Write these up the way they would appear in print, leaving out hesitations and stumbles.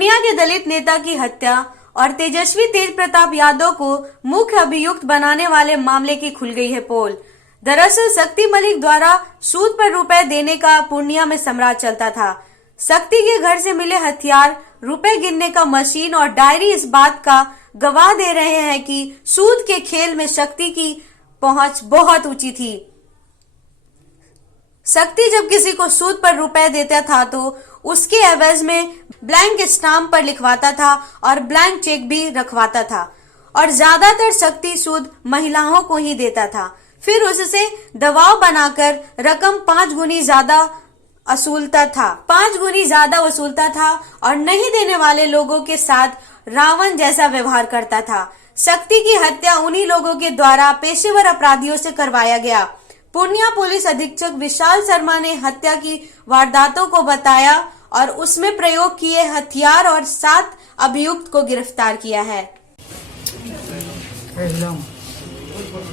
पूर्णिया के दलित नेता की हत्या और तेजस्वी तेज प्रताप यादव को मुख्य अभियुक्त बनाने वाले मामले की खुल गई है पोल। दरअसल शक्ति मलिक द्वारा सूद पर रुपए देने का पूर्णिया में सम्राट चलता था। शक्ति के घर से मिले हथियार, रुपए गिनने का मशीन और डायरी इस बात का गवाह दे रहे हैं कि सूद के खेल में शक्ति की पहुंच बहुत ऊंची थी। शक्ति जब किसी को सूद पर रुपए देता था तो उसके एवज में ब्लैंक स्टाम्प पर लिखवाता था और ब्लैंक चेक भी रखवाता था और ज्यादातर शक्ति सूद महिलाओं को ही देता था। फिर उससे दबाव बनाकर रकम 5 गुनी ज्यादा वसूलता था और नहीं देने वाले लोगों के साथ रावण जैसा व्यवहार करता था। शक्ति की हत्या उन्हीं लोगों के द्वारा पेशेवर अपराधियों से करवाया गया। पूर्णिया पुलिस अधीक्षक विशाल शर्मा ने हत्या की वारदातों को बताया और उसमें प्रयोग किए हथियार और 7 अभियुक्त को गिरफ्तार किया है।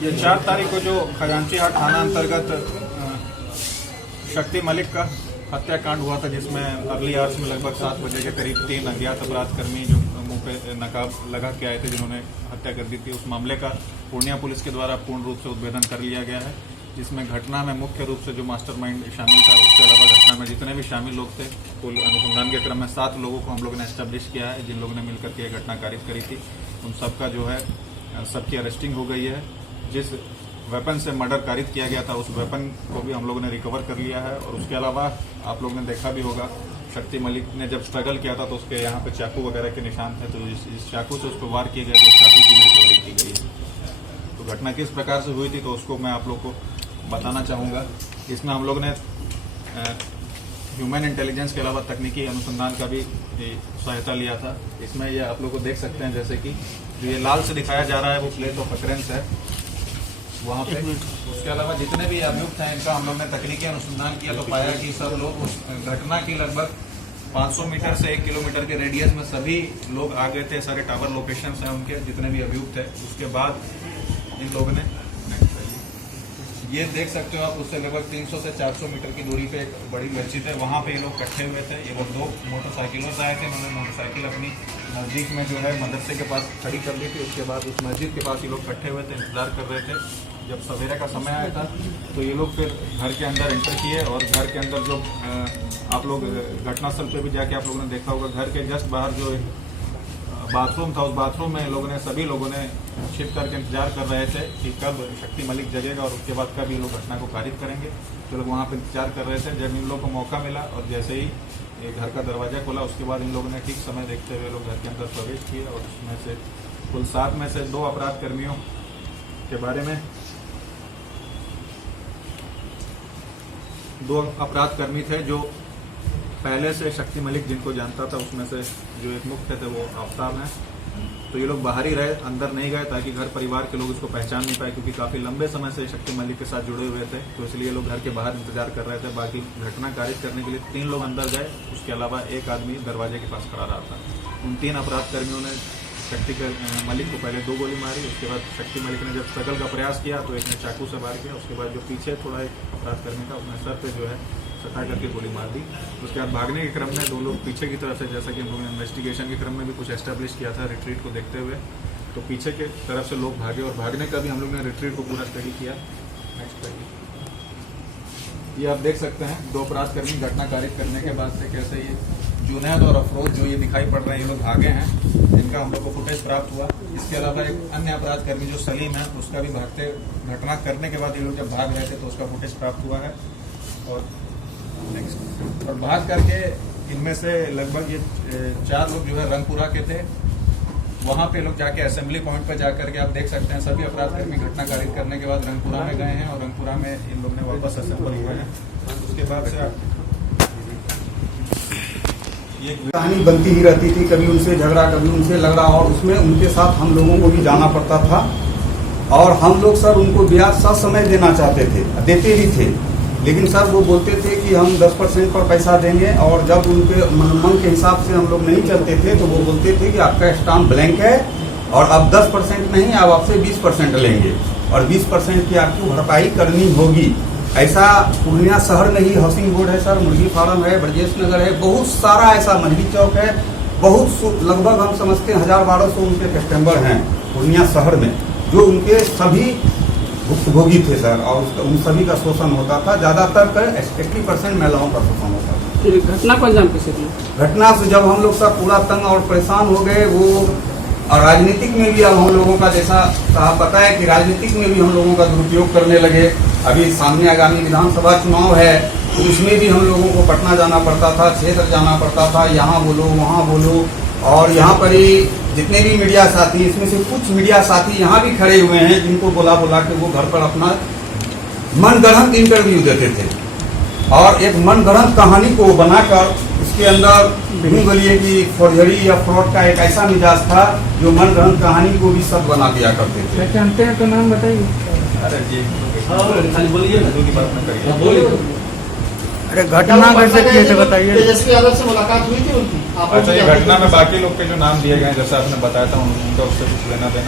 ये 4 तारीख को जो खजांची हाट थाना अंतर्गत शक्ति मलिक का हत्याकांड हुआ था, जिसमें अर्ली आवर्स में लगभग 7 बजे के करीब 3 अज्ञात अपराधकर्मी जो मुंह पे नकाब लगा के आए थे, जिन्होंने हत्या कर दी थी, उस मामले का पूर्णिया पुलिस के द्वारा पूर्ण रूप से उद्भेदन कर लिया गया है। जिसमें घटना में मुख्य रूप से जो मास्टरमाइंड शामिल था, उसके अलावा घटना में जितने भी शामिल लोग थे, कुल अनुसंधान के क्रम में 7 लोगों को हम लोगों ने एस्टेब्लिश किया है, जिन लोगों ने मिलकर के यह घटना कारित करी थी। उन सबका जो है सबकी अरेस्टिंग हो गई है। जिस वेपन से मर्डर कारित किया गया था, उस वेपन को भी हम लोगों ने रिकवर कर लिया है। और उसके अलावा आप लोगों ने देखा भी होगा, शक्ति मलिक ने जब स्ट्रगल किया था तो उसके यहाँ पे चाकू वगैरह के निशान थे, तो इस चाकू से उसको वार किए गए, तो उस चाकू की रिकवरी की गई है। तो घटना किस प्रकार से हुई थी, तो उसको मैं आप लोग को बताना चाहूँगा। इसमें हम लोग ने ह्यूमन इंटेलिजेंस के अलावा तकनीकी अनुसंधान का भी सहायता लिया था। इसमें ये आप लोग को देख सकते हैं, जैसे कि जो ये लाल से दिखाया जा रहा है वो प्लेस ऑफ अकरेंस है वहाँ पे। उसके अलावा जितने भी अभियुक्त हैं, इनका हम लोग ने तकनीकी अनुसंधान किया तो पाया कि सब लोग उस घटना की लगभग 500 मीटर से 1 किलोमीटर के रेडियस में सभी लोग आ गए थे। सारे टावर लोकेशन हैं उनके, जितने भी अभियुक्त है। उसके बाद इन लोगों ने ये देख सकते हो आप, उससे लगभग 300 से 400 मीटर की दूरी पे एक बड़ी मस्जिद है, वहाँ पे ये लोग इकट्ठे हुए थे। ये लोग 2 मोटरसाइकिलों से आए थे। उन्होंने मोटरसाइकिल अपनी नज़दीक में जो है मदरसे के पास खड़ी कर ली थी। उसके बाद उस मस्जिद के पास ये लोग इकट्ठे हुए थे, इंतजार कर रहे थे। जब सवेरे का समय आया था तो ये लोग फिर घर के अंदर एंटर किए और घर के अंदर जो आप लोग घटनास्थल पे भी जाके आप लोगों ने देखा होगा, घर के जस्ट बाहर जो बाथरूम था, उस बाथरूम में सभी लोगों ने छिप करके इंतजार कर रहे थे कि कब शक्ति मलिक जगेगा और उसके बाद कब ये लोग घटना को कारित करेंगे। तो लोग वहाँ पर इंतजार कर रहे थे। जब इन लोगों को मौका मिला और जैसे ही ये घर का दरवाजा खोला, उसके बाद इन लोगों ने ठीक समय देखते हुए लोग घर के अंदर प्रवेश किए और उसमें से कुल 7 में से 2 अपराध कर्मियों के बारे में 2 अपराधकर्मी थे जो पहले से शक्ति मलिक जिनको जानता था, उसमें से जो एक मुख्य थे वो आफ्ताब हैं। तो ये लोग बाहर ही रहे, अंदर नहीं गए ताकि घर परिवार के लोग इसको पहचान नहीं पाए, क्योंकि काफ़ी लंबे समय से शक्ति मलिक के साथ जुड़े हुए थे। तो इसलिए लोग घर के बाहर इंतजार कर रहे थे। बाकी घटना कारित करने के लिए 3 लोग अंदर गए, उसके अलावा एक आदमी दरवाजे के पास खड़ा रहा था। उन 3 अपराधकर्मियों ने शक्ति मलिक को पहले 2 गोली मारी। उसके बाद शक्ति मलिक ने जब स्ट्रगल का प्रयास किया तो एक ने चाकू से वार किया। उसके बाद जो पीछे थोड़ा एक अपराधकर्मी था, उसने सर पे जो है सटा करके गोली मार दी। उसके बाद भागने के क्रम में 2 लोग पीछे की तरफ से, जैसा कि हम लोगों ने इन्वेस्टिगेशन के क्रम में भी कुछ एस्टेब्लिश किया था रिट्रीट को देखते हुए, तो पीछे के तरफ से लोग भागे और भागने का भी हम लोग ने रिट्रीट को पूरा स्टडी किया। नेक्स्ट ये आप देख सकते हैं, 2 अपराधकर्मी घटना कारित करने के बाद से कैसे ये जुनैद और अफरोज जो ये दिखाई पड़ रहे हैं, ये लोग भागे हैं, जिनका हम लोग को फुटेज प्राप्त हुआ। इसके अलावा एक अन्य अपराधकर्मी जो सलीम है, उसका भी भागते घटना करने के बाद ये लोग जब भाग रहे थे तो उसका फुटेज प्राप्त हुआ है। और भाग करके इनमें से लगभग ये 4 लोग जो है रंगपुरा के थे। वहाँ पे लोग जाके असेंबली पॉइंट पे जाकर के आप देख सकते हैं, सभी अपराधकर्मी घटना कारित करने के बाद रंगपुरा में गए हैं और रंगपुरा में इन लोग ने वापस असेंबल हुए हैं। उसके बाद से ये कहानी बनती ही रहती थी, कभी उनसे झगड़ा कभी उनसे लग रहा, और उसमें उनके साथ हम लोगों को भी जाना पड़ता था। और हम लोग सर उनको ब्याज समय देना चाहते थे, देते भी थे, लेकिन सर वो बोलते थे कि हम 10% पर पैसा देंगे। और जब उनके मन के हिसाब से हम लोग नहीं चलते थे तो वो बोलते थे कि आपका स्टाम्प ब्लैंक है और अब 10% नहीं, अब आपसे 20% लेंगे और 20% की आपको भरपाई करनी होगी। ऐसा पूर्णिया शहर में ही हाउसिंग बोर्ड है सर, मुर्गी फार्म है, ब्रजेश नगर है, बहुत सारा ऐसा मंडी चौक है, लगभग हम समझते हैं 1000-1200 उनके कस्टमर हैं पूर्णिया शहर में, जो उनके सभी भुक्तभोगी थे सर, और उन सभी का शोषण होता था। ज्यादातर 80% महिलाओं का शोषण होता था। घटना को अंजाम कैसे दिया? घटना से जब हम लोग सब पूरा तंग और परेशान हो गए, वो और राजनीतिक में भी अब हम लोगों का, जैसा साहब पता है कि राजनीतिक में भी हम लोगों का दुरुपयोग करने लगे। अभी सामने आगामी विधानसभा चुनाव है, तो उसमें भी हम लोगों को पटना जाना पड़ता था, क्षेत्र जाना पड़ता था, यहाँ बोलो वहाँ बोलो। और यहाँ पर ही जितने भी मीडिया साथी, इसमें से कुछ मीडिया साथी यहाँ भी खड़े हुए हैं, जिनको बुला के वो घर पर अपना मनगढ़ंत इंटरव्यू देते थे, और एक मनगढ़ंत कहानी को बनाकर उसके अंदर यूं बोलिए कि फौजरी या फ्रॉड का एक ऐसा मिजाज था, जो मनगढ़ंत कहानी को भी सब बना दिया करते थे। पहचानते हैं तो नाम बताइए। अरे जी खाली बोलिए ना, की बात न करिए। अरे घटना कैसे किए थे बताइए। तेजस्वी यादव से मुलाकात हुई थी उनकी? अच्छा, ये घटना में बाकी लोग के जो नाम दिए गए, जैसे आपने बताया था, उनका उससे कुछ लेना देना